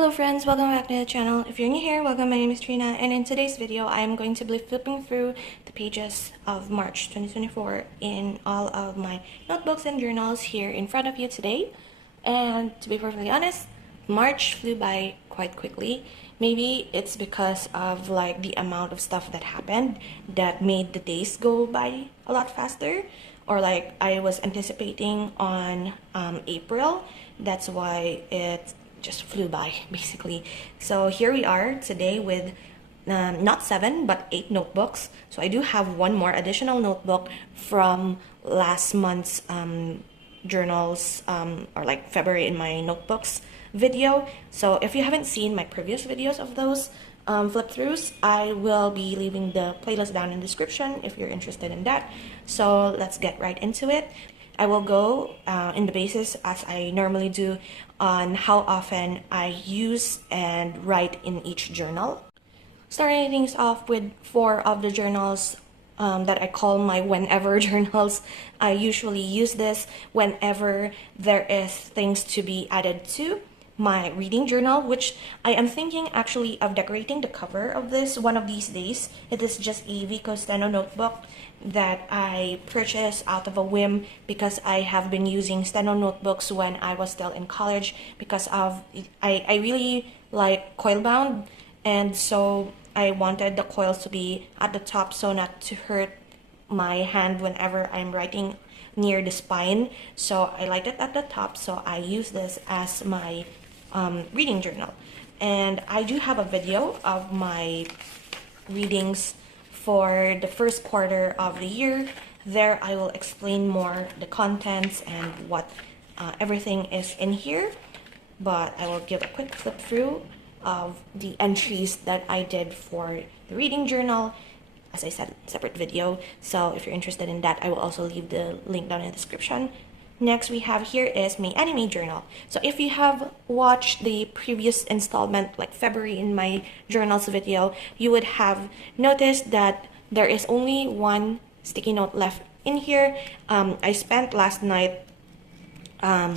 Hello friends, welcome back to the channel. If you're new here, welcome. My name is Trina, and in today's video I am going to be flipping through the pages of March 2024 in all of my notebooks and journals here in front of you today. And to be perfectly honest, March flew by quite quickly. Maybe it's because of like the amount of stuff that happened that made the days go by a lot faster, or like I was anticipating on April. That's why it just flew by basically. So here we are today with not 7 but 8 notebooks. So I do have one more additional notebook from last month's journals or like February in my notebooks video. So if you haven't seen my previous videos of those flip throughs, I will be leaving the playlist down in the description if you're interested in that. So let's get right into it. I will go in the basis as I normally do on how often I use and write in each journal. Starting things off with 4 of the journals that I call my whenever journals. I usually use this whenever there is things to be added to my reading journal, which I am thinking actually of decorating the cover of this one of these days. It is just a Vico Steno notebook that I purchased out of a whim because I have been using Steno notebooks when I was still in college because of I really like coil bound, and so I wanted the coils to be at the top so not to hurt my hand whenever I'm writing near the spine. So I like it at the top, so I use this as my reading journal. And I do have a video of my readings for the first quarter of the year. There I will explain more the contents and what everything is in here, but I will give a quick flip through of the entries that I did for the reading journal. As I said, separate video, so if you're interested in that, I will also leave the link down in the description. Next we have here is my anime journal. So if you have watched the previous installment, like February in my journals video, you would have noticed that there is only one sticky note left in here. I spent last night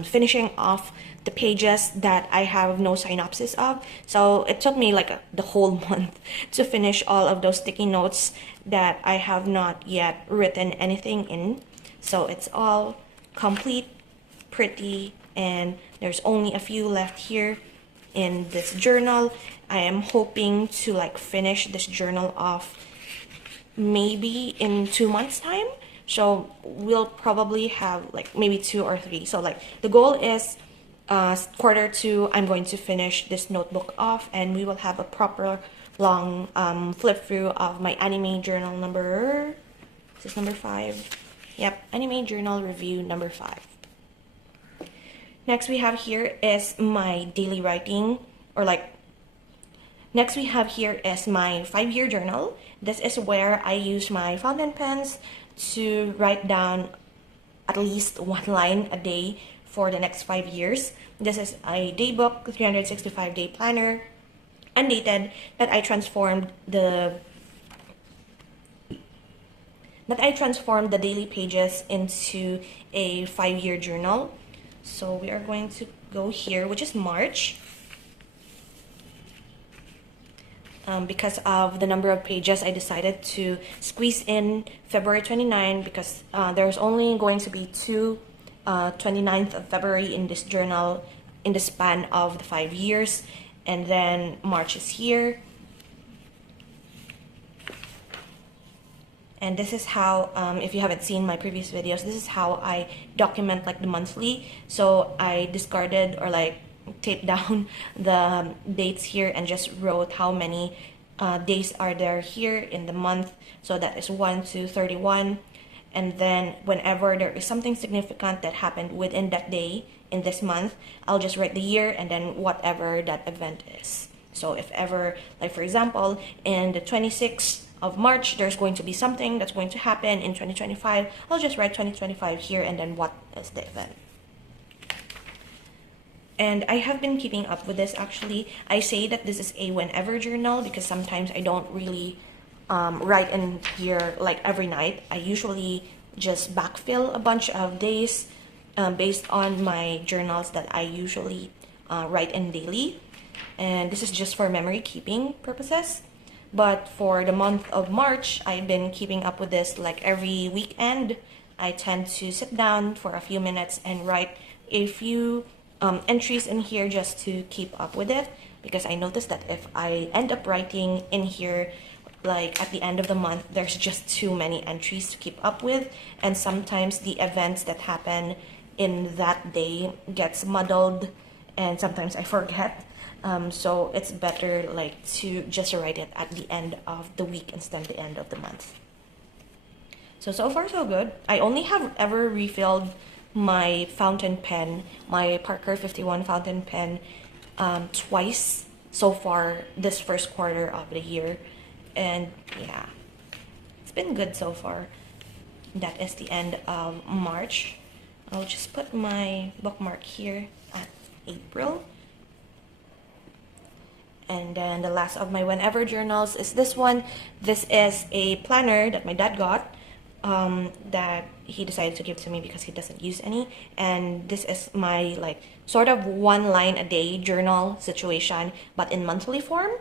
finishing off the pages that I have no synopsis of. So it took me like the whole month to finish all of those sticky notes that I have not yet written anything in. So it's all complete, pretty, and there's only a few left here in this journal. I am hoping to like finish this journal off maybe in 2 months time, so we'll probably have like maybe 2 or 3. So like the goal is quarter 2 I'm going to finish this notebook off, and we will have a proper long flip through of my anime journal number, is this number 5? Yep, anime journal review number 5. Next we have here is my daily writing, or like, next we have here is my 5-year journal. This is where I use my fountain pens to write down at least 1 line a day for the next 5 years. This is a day book, 365-day planner, undated, that I transformed the daily pages into a 5-year journal. So we are going to go here, which is March. Because of the number of pages, I decided to squeeze in February 29 because there's only going to be 2 29th of February in this journal in the span of the 5 years, and then March is here. And this is how, if you haven't seen my previous videos, this is how I document like the monthly. So I discarded or like taped down the dates here and just wrote how many days are there here in the month. So that is 1 to 31. And then whenever there is something significant that happened within that day in this month, I'll just write the year and then whatever that event is. So if ever, like for example, in the 26th of March, there's going to be something that's going to happen in 2025, I'll just write 2025 here and then what is the event. And I have been keeping up with this actually. I say that this is a whenever journal because sometimes I don't really write in here like every night. I usually just backfill a bunch of days based on my journals that I usually write in daily. and this is just for memory keeping purposes. But for the month of March, I've been keeping up with this like every weekend. I tend to sit down for a few minutes and write a few entries in here just to keep up with it, because I noticed that if I end up writing in here like at the end of the month, there's just too many entries to keep up with, and sometimes the events that happen in that day gets muddled, and sometimes I forget. So it's better like to just write it at the end of the week instead of the end of the month. So far so good. I only have ever refilled my fountain pen, my Parker 51 fountain pen, twice so far this first quarter of the year. And yeah, it's been good so far. That is the end of March. I'll just put my bookmark here at April. And then the last of my whenever journals is this one. This is a planner that my dad got, that he decided to give to me because he doesn't use any. And this is my like sort of 1 line a day journal situation, but in monthly form.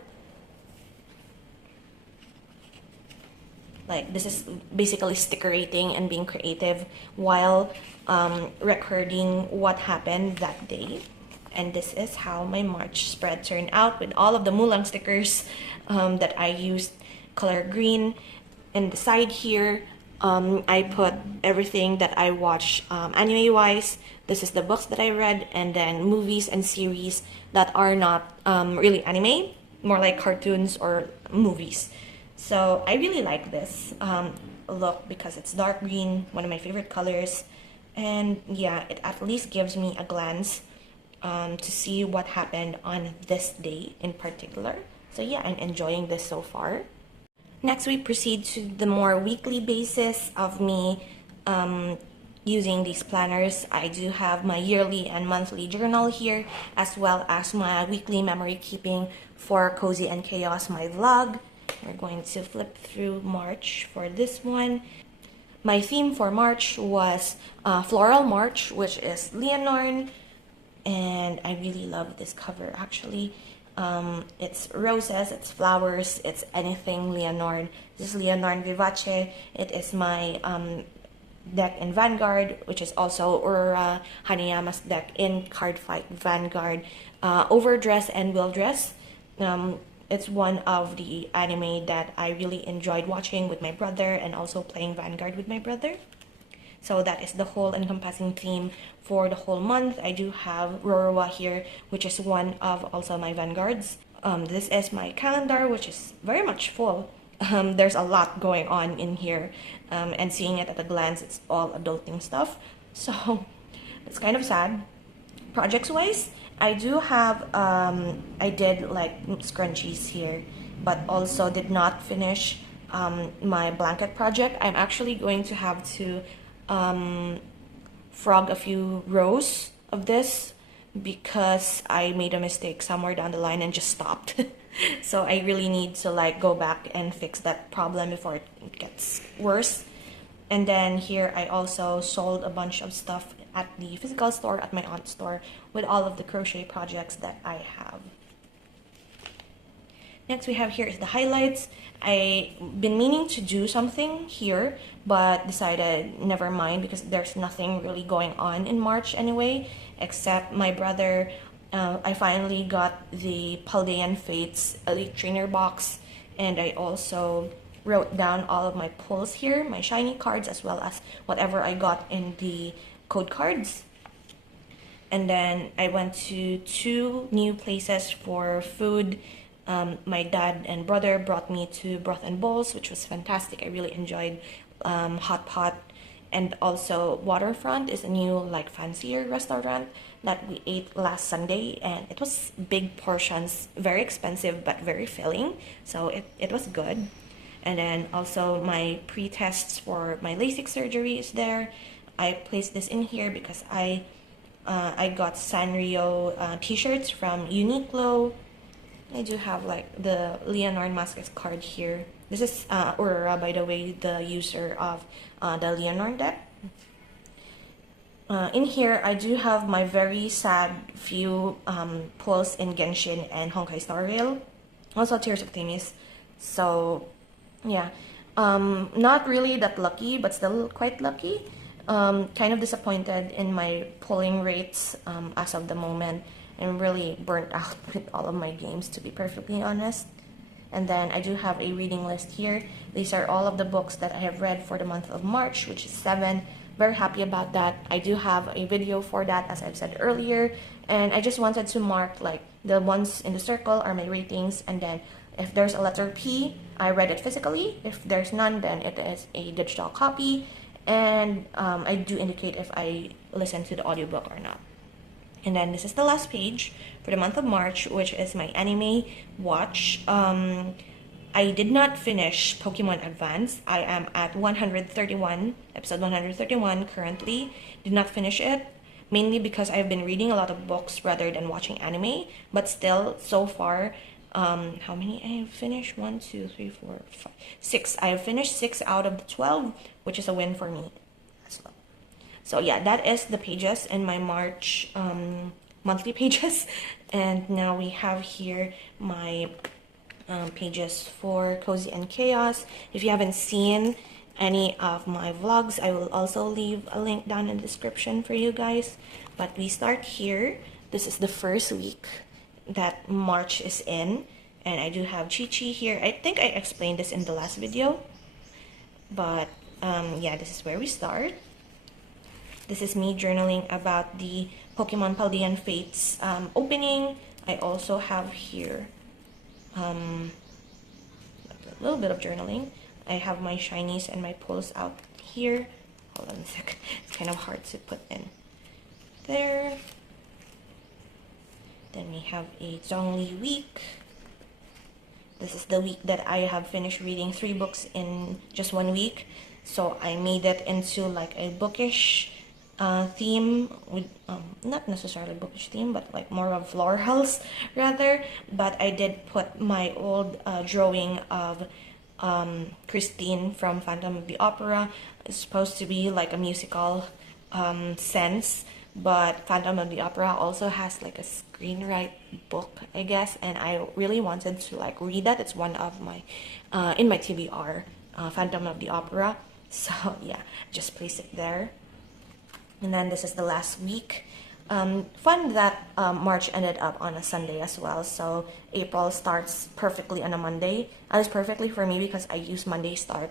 Like, this is basically stickerating and being creative while recording what happened that day. And this is how my March spread turned out with all of the Mulan stickers that I used, color green. And the side here, I put everything that I watched anime-wise. This is the books that I read, and then movies and series that are not really anime, more like cartoons or movies. So I really like this look because it's dark green, one of my favorite colors. And yeah, it at least gives me a glance to see what happened on this day in particular. So yeah, I'm enjoying this so far. Next, we proceed to the more weekly basis of me using these planners. I do have my yearly and monthly journal here, as well as my weekly memory keeping for Cozy and Chaos, my vlog. We're going to flip through March for this one. My theme for March was Floral March, which is Leonarn, and I really love this cover actually. It's roses, it's flowers, it's anything Leonarn. This is Leonarn Vivace. It is my deck in Vanguard, which is also Aurora Hanayama's deck in Card Fight Vanguard. Overdress and Will Dress. It's one of the anime that I really enjoyed watching with my brother and also playing Vanguard with my brother. So that is the whole encompassing theme for the whole month. I do have Rorowa here, which is one of also my Vanguards. This is my calendar, which is very much full. There's a lot going on in here, and seeing it at a glance, it's all adulting stuff. So it's kind of sad. Projects-wise, I do have, I did like scrunchies here, but also did not finish my blanket project. I'm actually going to have to frog a few rows of this because I made a mistake somewhere down the line and just stopped. So I really need to like go back and fix that problem before it gets worse. And then here I also sold a bunch of stuff at the physical store, at my aunt's store, with all of the crochet projects that I have. Next we have here is the highlights. I've been meaning to do something here, but decided never mind because there's nothing really going on in March anyway, except my brother. I finally got the Paldean Fates Elite Trainer box, and I also wrote down all of my pulls here, my shiny cards, as well as whatever I got in the code cards. And then I went to 2 new places for food. My dad and brother brought me to Broth and Bowls, which was fantastic. I really enjoyed Hot Pot. And also Waterfront is a new like fancier restaurant that we ate last Sunday, and it was big portions, very expensive but very filling, so it was good. And then also my pre-tests for my LASIK surgery is there. I placed this in here because I got Sanrio t-shirts from Uniqlo. I do have like the Leonarn Masques card here. This is Aurora, by the way, the user of the Leonarn deck. in here, I do have my very sad few pulls in Genshin and Honkai Star Rail. Also Tears of Themis. So, yeah. Not really that lucky, but still quite lucky. Kind of disappointed in my pulling rates as of the moment. I'm really burnt out with all of my games, to be perfectly honest. And then I do have a reading list here. These are all of the books that I have read for the month of March, which is 7. Very happy about that. I do have a video for that, as I've said earlier. And I just wanted to mark like the ones in the circle are my ratings. And then if there's a letter P, I read it physically. If there's none, then it is a digital copy. And I do indicate if I listen to the audiobook or not. And then this is the last page for the month of March, which is my anime watch. I did not finish Pokemon Advance. I am at 131, episode 131 currently. Did not finish it, mainly because I've been reading a lot of books rather than watching anime. But still, so far, how many I have finished? 1, 2, 3, 4, 5, 6. I have finished 6 out of the 12, which is a win for me as well. So yeah, that is the pages in my March monthly pages. And now we have here my pages for Cozy and Chaos. If you haven't seen any of my vlogs, I will also leave a link down in the description for you guys. But we start here. This is the first week that March is in. And I do have Chi-Chi here. I think I explained this in the last video. But yeah, this is where we start. This is me journaling about the Pokemon Paldean Fates opening. I also have here a little bit of journaling. I have my shinies and my pulls out here. Hold on a sec. It's kind of hard to put in there. Then we have a Zhongli week. This is the week that I have finished reading 3 books in just 1 week. So I made it into like a bookish theme with not necessarily bookish theme, but like more of florals rather. But I did put my old drawing of Christine from Phantom of the Opera. It's supposed to be like a musical sense, but Phantom of the Opera also has like a screenwrite book, I guess, and I really wanted to like read that. It's one of my in my TBR, Phantom of the Opera. So yeah, just place it there. And then this is the last week. Fun that March ended up on a Sunday as well. So April starts perfectly on a Monday. That is perfectly for me because I use Monday start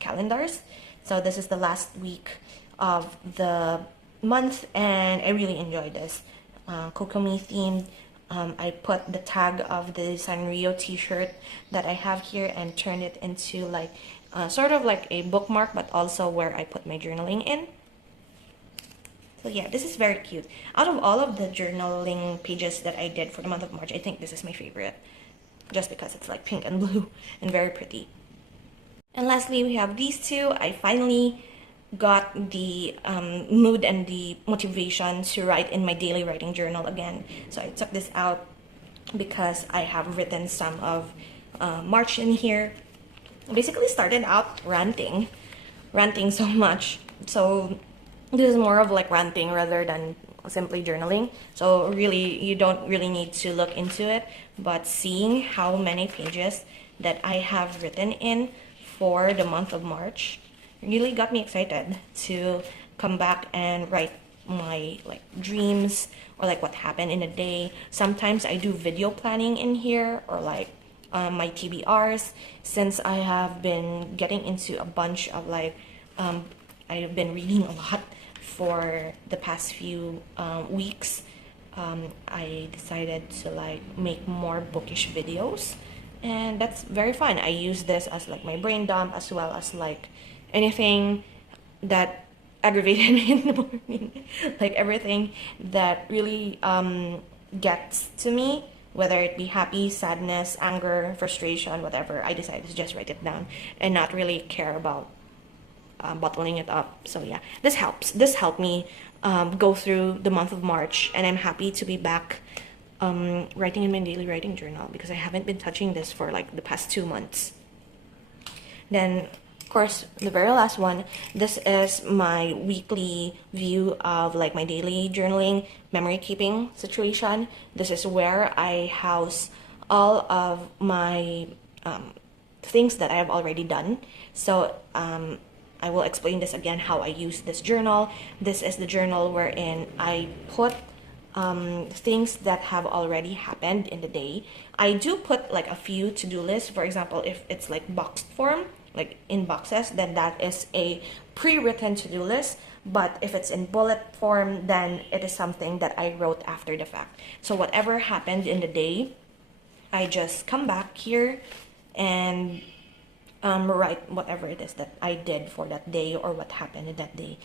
calendars. So this is the last week of the month and I really enjoyed this. Kokomi themed. I put the tag of the Sanrio t-shirt that I have here and turned it into like sort of like a bookmark, but also where I put my journaling in. So yeah, this is very cute. Out of all of the journaling pages that I did for the month of March, I think this is my favorite. Just because it's like pink and blue and very pretty. And lastly, we have these two. I finally got the mood and the motivation to write in my daily writing journal again. So I took this out because I have written some of March in here. I basically started out ranting so much. So this is more of like ranting rather than simply journaling. So really, you don't really need to look into it, but seeing how many pages that I have written in for the month of March really got me excited to come back and write my like dreams or like what happened in a day. Sometimes I do video planning in here or like my TBRs, since I have been getting into a bunch of like I've been reading a lot for the past few weeks. I decided to like make more bookish videos, and that's very fun. I use this as like my brain dump as well as like anything that aggravated me in the morning, like everything that really gets to me, whether it be happy, sadness, anger, frustration, whatever. I decided to just write it down and not really care about bottling it up. So yeah, this helps. This helped me go through the month of March, and I'm happy to be back writing in my daily writing journal because I haven't been touching this for like the past 2 months. Then course, the very last one, this is my weekly view of like my daily journaling, memory keeping situation. This is where I house all of my things that I have already done. So I will explain this again, how I use this journal. This is the journal wherein I put things that have already happened in the day. I do put like a few to-do lists. For example, if it's like boxed form, like in boxes, then that is a pre-written to-do list. But if it's in bullet form, then it is something that I wrote after the fact. So whatever happened in the day, I just come back here and write whatever it is that I did for that day or what happened in that day.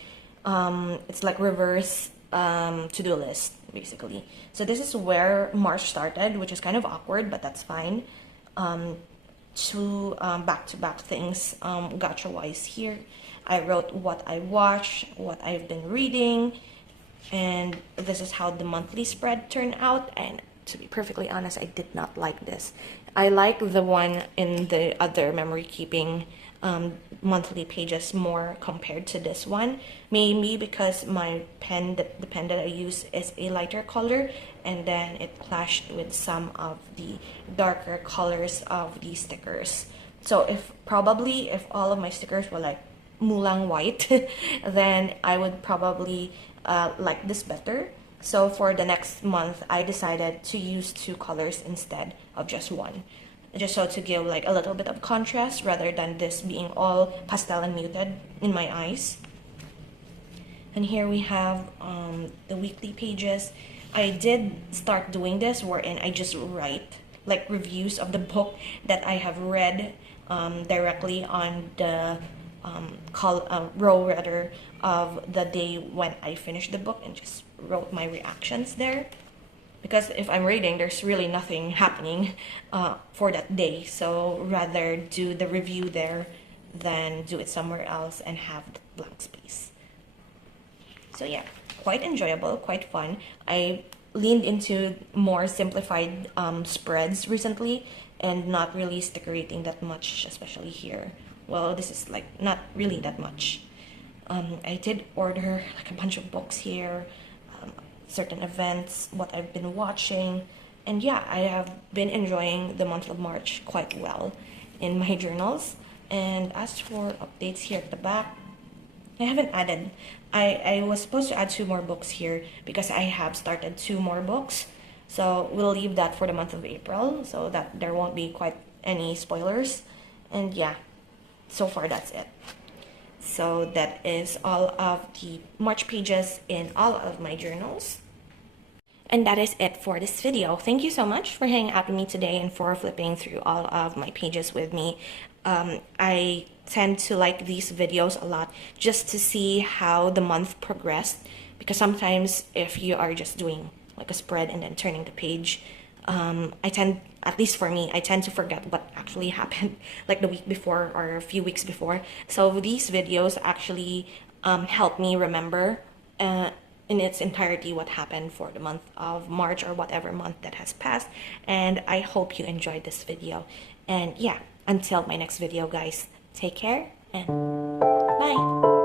It's like reverse to-do list, basically. So this is where March started, which is kind of awkward, but that's fine. Two back-to-back things, gacha-wise here. I wrote what I watched, what I've been reading, and this is how the monthly spread turned out. And to be perfectly honest, I did not like this. I like the one in the other memory keeping monthly pages more compared to this one, maybe because my pen, the pen that I use is a lighter color, and then it clashed with some of the darker colors of the stickers. So if all of my stickers were like mulang white, then I would probably like this better. So for the next month, I decided to use two colors instead of just one, just so to give like a little bit of contrast rather than this being all pastel and muted in my eyes. And here we have the weekly pages. I did start doing this wherein I just write like reviews of the book that I have read directly on the row rather of the day when I finished the book, and just wrote my reactions there. Because if I'm reading, there's really nothing happening for that day. So rather do the review there than do it somewhere else and have the blank space. So yeah, quite enjoyable, quite fun. I leaned into more simplified spreads recently and not really stickerating that much, especially here. Well, this is like not really that much. I did order like a bunch of books here, certain events, what I've been watching, and yeah, I have been enjoying the month of March quite well in my journals. And as for updates here at the back, I haven't added. I was supposed to add 2 more books here because I have started 2 more books. So we'll leave that for the month of April so that there won't be quite any spoilers. And yeah, so far that's it. So that is all of the March pages in all of my journals. And that is it for this video. Thank you so much for hanging out with me today and for flipping through all of my pages with me. I tend to like these videos a lot just to see how the month progressed, because sometimes if you are just doing like a spread and then turning the page, at least for me, I tend to forget what actually happened like the week before or a few weeks before. So these videos actually help me remember in its entirety what happened for the month of March or whatever month that has passed. And I hope you enjoyed this video. And yeah, until my next video, guys, take care and bye.